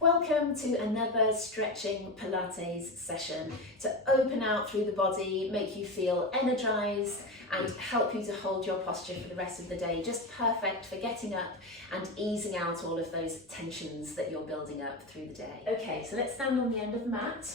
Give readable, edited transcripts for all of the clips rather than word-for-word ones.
Welcome to another stretching Pilates session to open out through the body, make you feel energized and help you to hold your posture for the rest of the day. Just perfect for getting up and easing out all of those tensions that you're building up through the day. Okay, so let's stand on the end of the mat.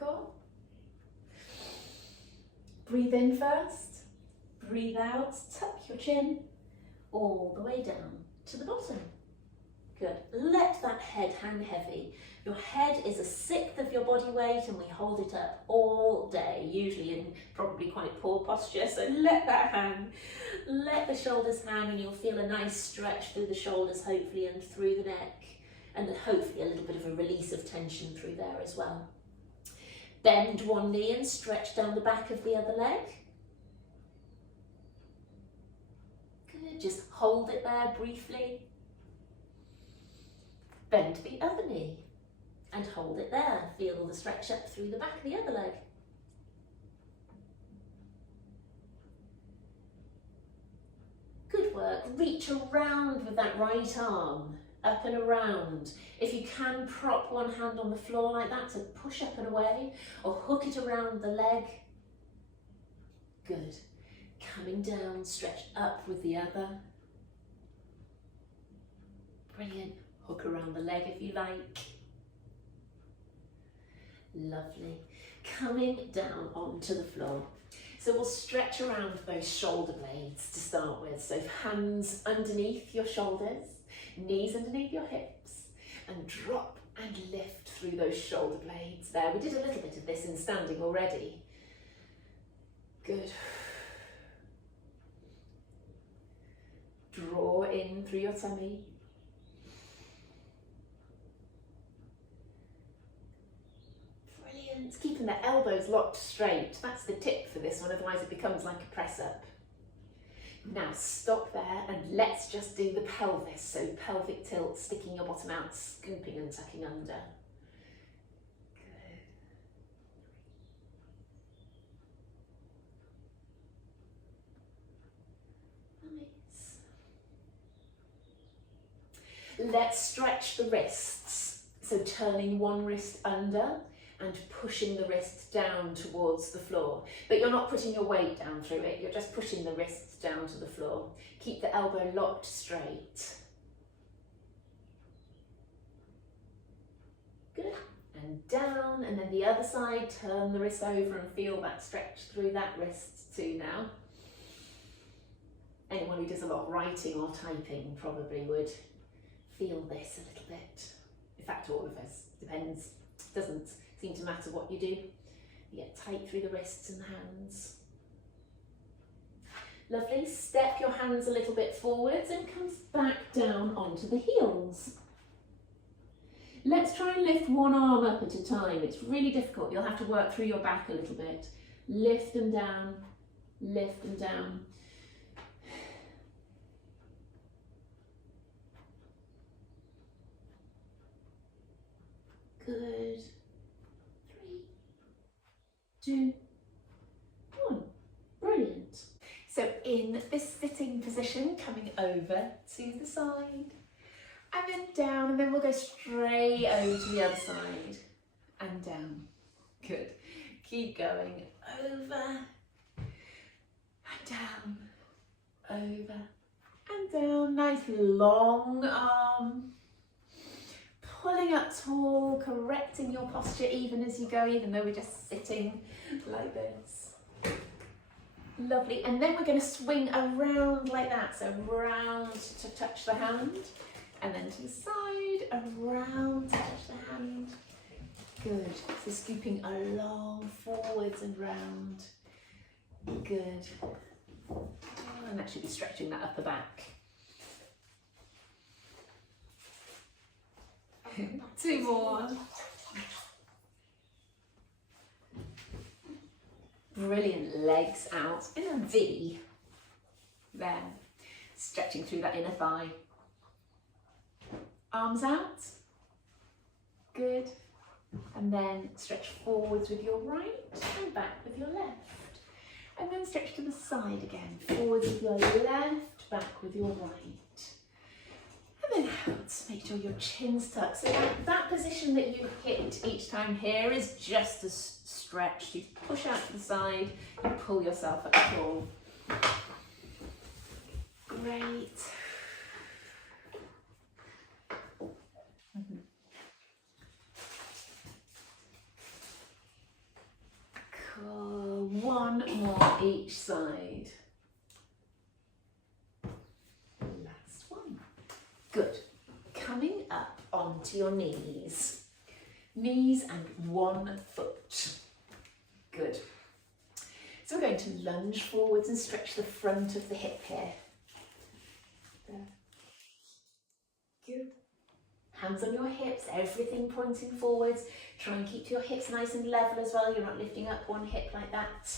Cool. Breathe in first, breathe out, tuck your chin all the way down to the bottom. Good. Let that head hang heavy. Your head is 1/6 of your body weight and we hold it up all day, usually in probably quite poor posture, so let that hang. Let the shoulders hang and you'll feel a nice stretch through the shoulders hopefully and through the neck, and then hopefully a little bit of a release of tension through there as well. Bend one knee and stretch down the back of the other leg. Good. Just hold it there briefly. Bend the other knee and hold it there. Feel the stretch up through the back of the other leg. Good work. Reach around with that right arm, up and around. If you can, prop one hand on the floor like that to push up and away, or hook it around the leg. Good. Coming down, stretch up with the other. Brilliant. Hook around the leg if you like. Lovely. Coming down onto the floor. So we'll stretch around those shoulder blades to start with. So hands underneath your shoulders, knees underneath your hips, and drop and lift through those shoulder blades there. We did a little bit of this in standing already. Good. Draw in through your tummy. Keeping the elbows locked straight. That's the tip for this one, otherwise it becomes like a press up. Now stop there and let's just do the pelvis. So pelvic tilt, sticking your bottom out, scooping and tucking under. Good. Nice. Let's stretch the wrists. So turning one wrist under and pushing the wrist down towards the floor. But you're not putting your weight down through it, you're just pushing the wrists down to the floor. Keep the elbow locked straight. Good. And down, and then the other side, turn the wrist over and feel that stretch through that wrist too now. Anyone who does a lot of writing or typing probably would feel this a little bit. In fact, all of us, depends, doesn't seem to matter what you do. You get tight through the wrists and the hands. Lovely. Step your hands a little bit forwards and comes back down onto the heels. Let's try and lift one arm up at a time. It's really difficult. You'll have to work through your back a little bit. Lift them down, lift them down. Good. 2, 1. Brilliant. So in this sitting position, coming over to the side and then down, and then we'll go straight over to the other side and down. Good. Keep going. Over and down. Over and down. Nice long arm. Pulling up tall, correcting your posture even as you go, even though we're just sitting like this. Lovely. And then we're going to swing around like that. So round to touch the hand, and then to the side, around to touch the hand. Good. So scooping along, forwards and round. Good. And that should be stretching that upper back. 2 more. Brilliant. Legs out in a V. There. Stretching through that inner thigh. Arms out. Good. And then stretch forwards with your right and back with your left. And then stretch to the side again. Forwards with your left, back with your right. And then out, make sure your chin's tucked. So that position that you hit each time here is just a stretch. You push out to the side, you pull yourself up tall. Great. Cool. One more each side. Last one. Good. Coming up onto your knees. Knees and 1 foot. Good. So we're going to lunge forwards and stretch the front of the hip here. There. Good. Hands on your hips, everything pointing forwards. Try and keep your hips nice and level as well. You're not lifting up one hip like that.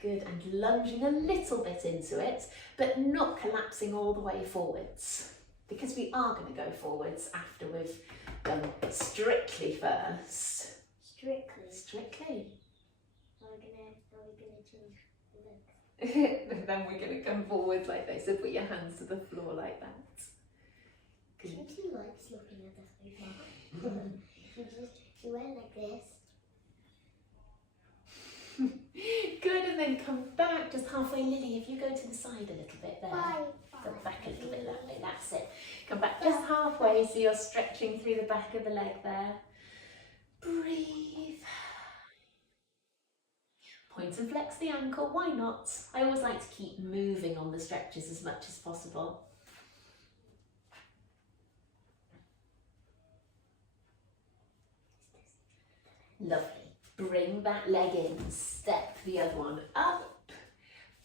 Good, and lunging a little bit into it, but not collapsing all the way forwards, because we are going to go forwards after we've done strictly first. Strictly? Strictly. Are we gonna change the legs? Then we're going to come forwards like this, so put your hands to the floor like that. Good. She likes looking at us so far. She went like this. Good, and then come back just halfway. Lily, if you go to the side a little bit there. Bye. Go back a little bit that way, that's it. Come back just halfway so you're stretching through the back of the leg there. Breathe. Point and flex the ankle, why not? I always like to keep moving on the stretches as much as possible. Lovely. Bring that leg in, step the other one up.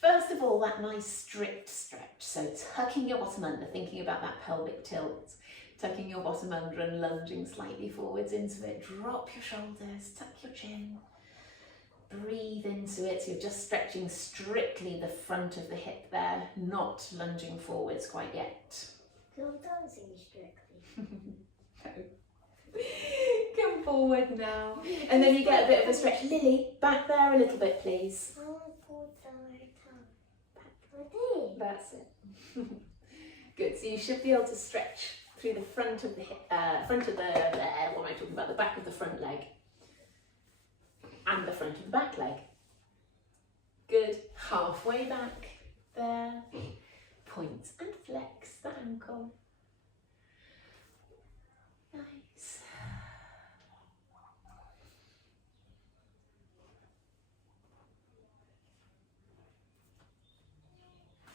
First of all, that nice strict stretch. So tucking your bottom under, thinking about that pelvic tilt. Tucking your bottom under and lunging slightly forwards into it. Drop your shoulders, tuck your chin. Breathe into it. So you're just stretching strictly the front of the hip there, not lunging forwards quite yet. So I'm dancing strictly. No. Come forward now. And then you get a bit of a stretch. Lily, back there a little bit, please. I want to put the tongue back there. That's it. Good. So you should be able to stretch through the front of the hip, what am I talking about? The back of the front leg and the front of the back leg. Good. Halfway back there. Point and flex the ankle. Nice.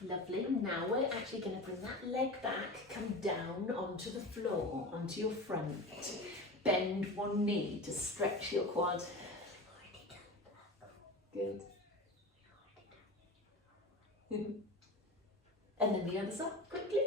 Lovely. Now we're actually going to bring that leg back, come down onto the floor, onto your front. Bend one knee to stretch your quad. Good. And then the other side, quickly.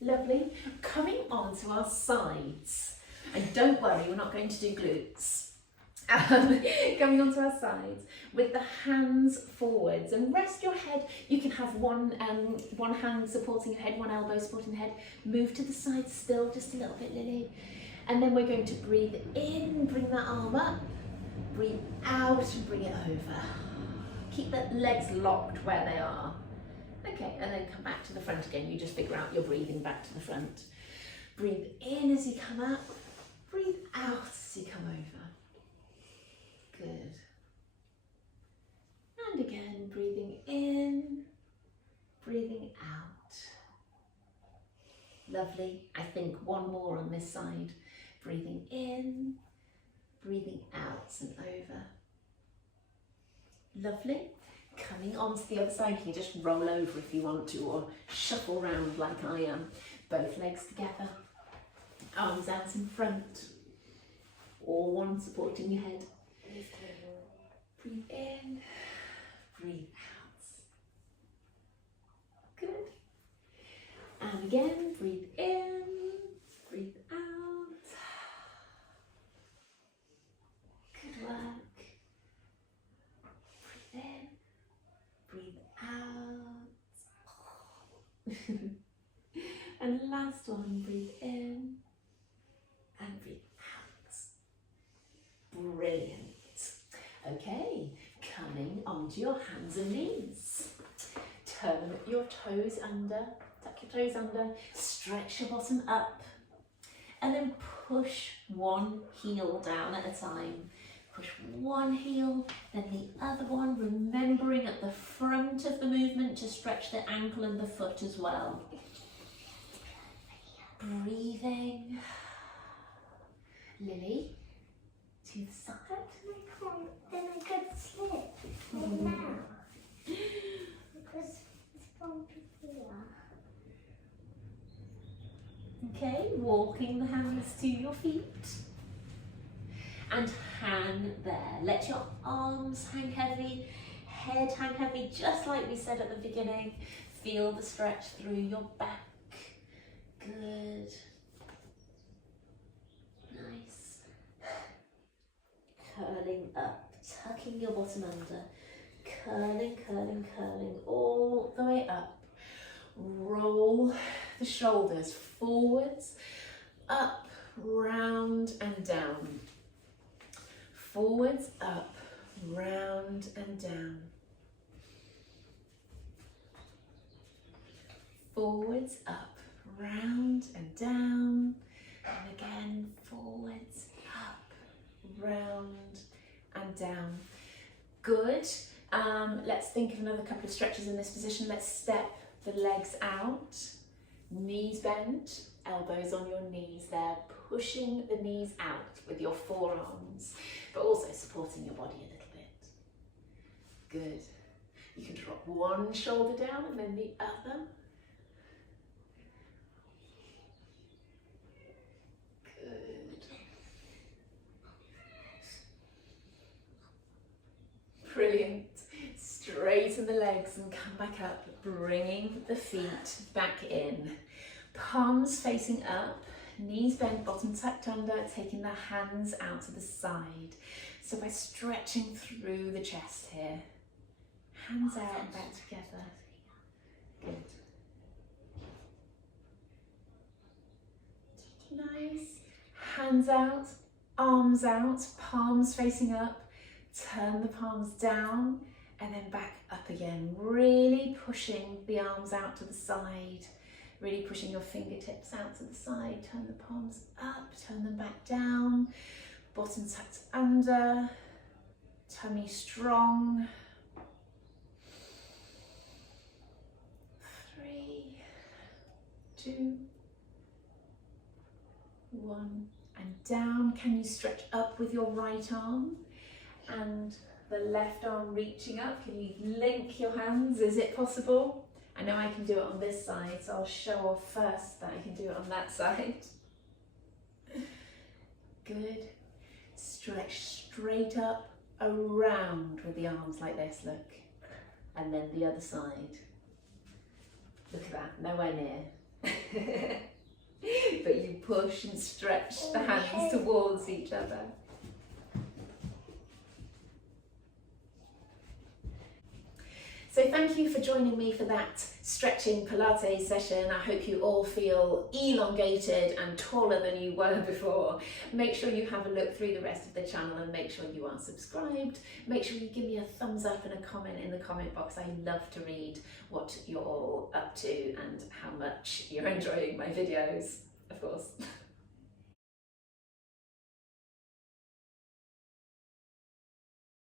Lovely. Coming on to our sides. And don't worry, we're not going to do glutes. Coming onto our sides with the hands forwards and rest your head. You can have one hand supporting your head, one elbow supporting the head. Move to the side still, just a little bit, Lily. And then we're going to breathe in, bring that arm up. Breathe out and bring it over. Keep the legs locked where they are. Okay, and then come back to the front again. You just figure out you're breathing back to the front. Breathe in as you come up. Breathe out as you come over. Good. And again, breathing in, breathing out. Lovely. I think one more on this side. Breathing in, breathing out and over. Lovely. Coming onto the other side, you just roll over if you want to, or shuffle round like I am. Both legs together, arms out in front, or one supporting your head. Breathe in, breathe out. Good. And again, breathe in, breathe out. Good work. Breathe in, breathe out. And last one, breathe in and breathe out. onto your hands and knees. Turn your toes under, tuck your toes under, stretch your bottom up, and then push one heel down at a time. Push one heel, then the other one, remembering at the front of the movement to stretch the ankle and the foot as well. Breathing. Lily, to the side. Then I could slip. Now. Because it's from here. Okay, walking the hands to your feet. And hang there. Let your arms hang heavy, head hang heavy, just like we said at the beginning. Feel the stretch through your back. Good. Nice. Curling up, tucking your bottom under. Curling, curling, curling, all the way up. Roll the shoulders forwards, up, round and down. Forwards, up, round and down. Forwards, up, round and down. And again, forwards, up, round and down. Good. Let's think of another couple of stretches in this position. Let's step the legs out, knees bent, elbows on your knees there, pushing the knees out with your forearms, but also supporting your body a little bit. Good. You can drop one shoulder down and then the other. Good. Brilliant. Straighten the legs and come back up, bringing the feet back in. Palms facing up, knees bent, bottom tucked under, taking the hands out to the side. So by stretching through the chest here, hands out and back together. Good. Nice. Hands out, arms out, palms facing up. Turn the palms down and then back up again. Really pushing the arms out to the side. Really pushing your fingertips out to the side. Turn the palms up, turn them back down. Bottom tucked under. Tummy strong. 3, 2, 1. And down. Can you stretch up with your right arm? And the left arm reaching up. Can you link your hands? Is it possible? I know I can do it on this side, so I'll show off first that I can do it on that side. Good. Stretch straight up, around with the arms like this, look. And then the other side. Look at that, nowhere near. But you push and stretch the hands towards each other. So thank you for joining me for that stretching Pilates session. I hope you all feel elongated and taller than you were before. Make sure you have a look through the rest of the channel and make sure you are subscribed. Make sure you give me a thumbs up and a comment in the comment box. I love to read what you're all up to and how much you're enjoying my videos, of course.